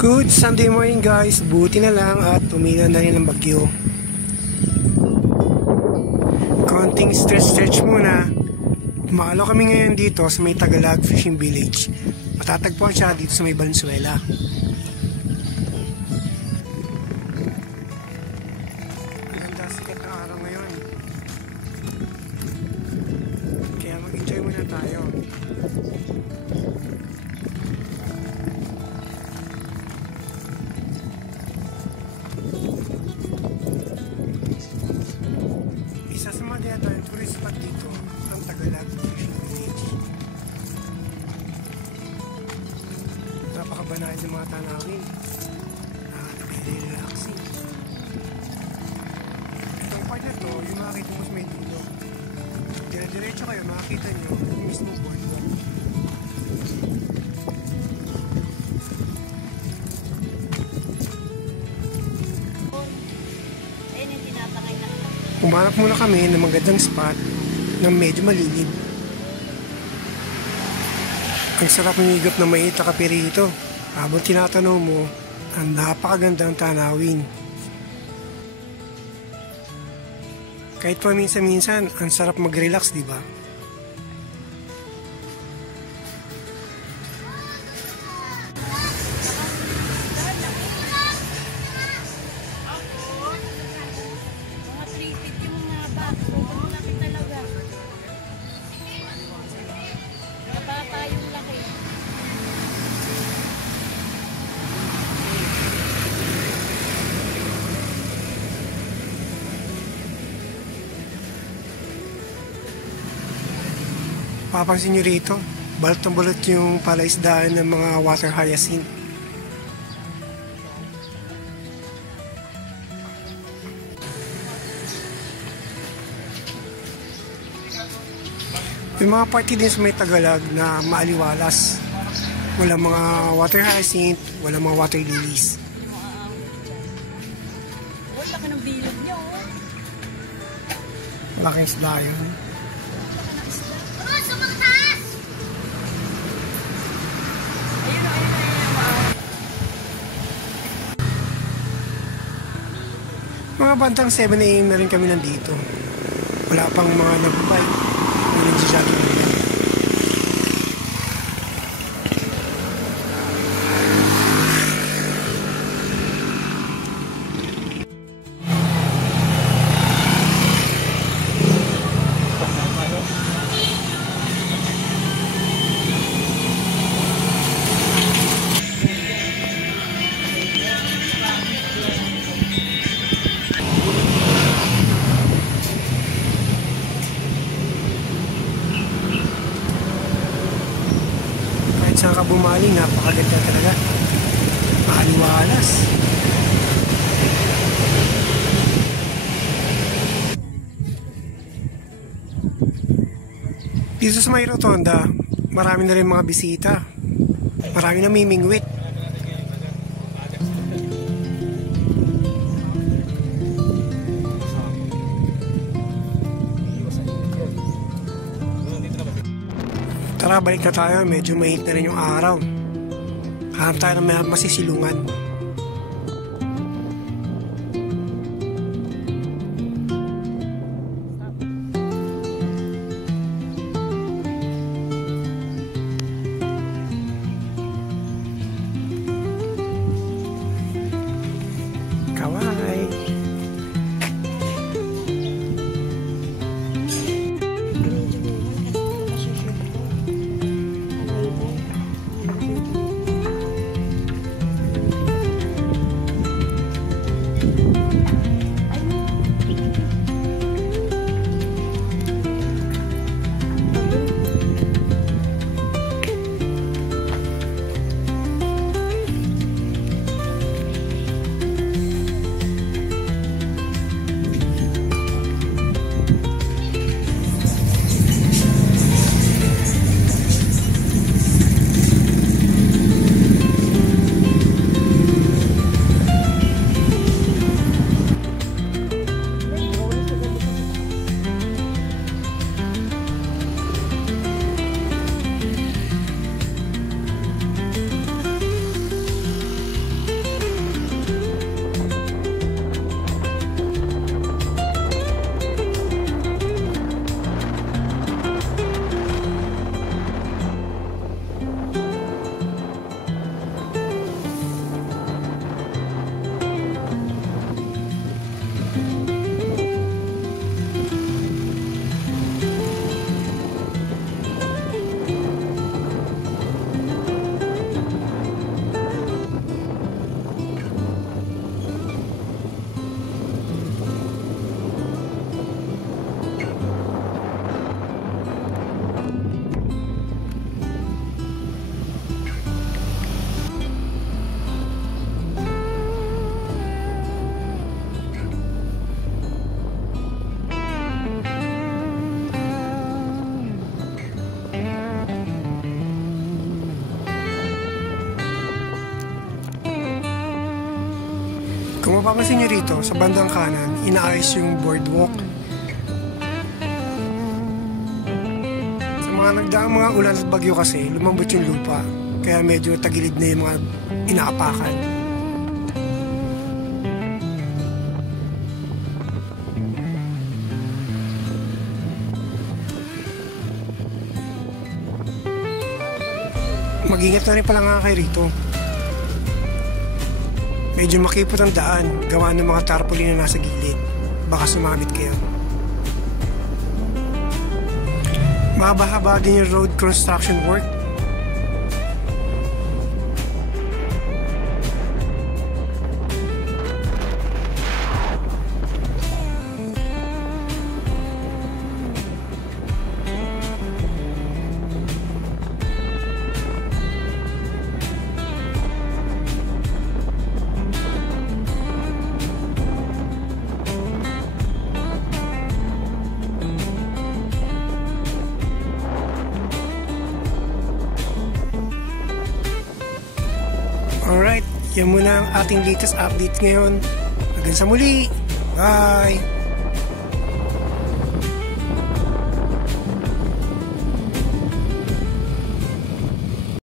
Good Sunday morning guys, buti na lang at tumila na rin ang bagyo. Konting stretch muna. Maalo kami ngayon dito sa may Tagalog Fishing Village. Matatagpuan siya dito sa may Valenzuela. Ang ganda, sikat ng araw ngayon. Kaya mag-enjoy muna tayo. Isa sa mga dinatawag tourist spot dito ang Tagalog Fishing Village. Napakabanay ng mga tanawin. Napaka-relaxing. Itong part na to, yung makikita mo sa may dulo. Dire-diretso kayo, makikita nyo yung mismo boardwalk. Umanap muna kami ng magandang spot na medyo malilim. Ang sarap umigop ng maiit na kape rito. Habang tinatanong mo, ang napakagandang tanawin. Kahit pa minsan-minsan, ang sarap mag-relax, di ba? Papansin nyo rito, balot na balot yung palaisdaan ng mga water hyacinth. Yung mga party din sa may Tagalog na maaliwalas. Walang mga water hyacinth, walang mga water lilies. Wala ka ng bilog niya, oh. Malaking isda yun. Mga bandang 7 AM na rin kami nandito. Wala pang mga nag-bike. May nag-jogging na. Saan ka bumaling, napakaganda talaga. Maaliwalas. Dito sa may rotonda, marami na rin mga bisita. Marami na mimingwit. Tara, balik na tayo. Medyo mainit na rin yung araw. Hanap tayo ng masisilungan. Kaway! Kung mapapansin nyo rito, sa bandang kanan, inaayos yung boardwalk. Sa mga nagdaang mga ulan at bagyo kasi, lumambot yung lupa. Kaya medyo tagilid na yung mga inaapakan. Mag-ingat na rin pala nga kayo rito. Medyo makipot ang daan, gawa ng mga tarpaulin na nasa gilid. Baka sumamit kayo. Mahaba-haba din yung road construction work. Alright, yan muna ang ating latest update ngayon. Hanggang sa muli. Bye!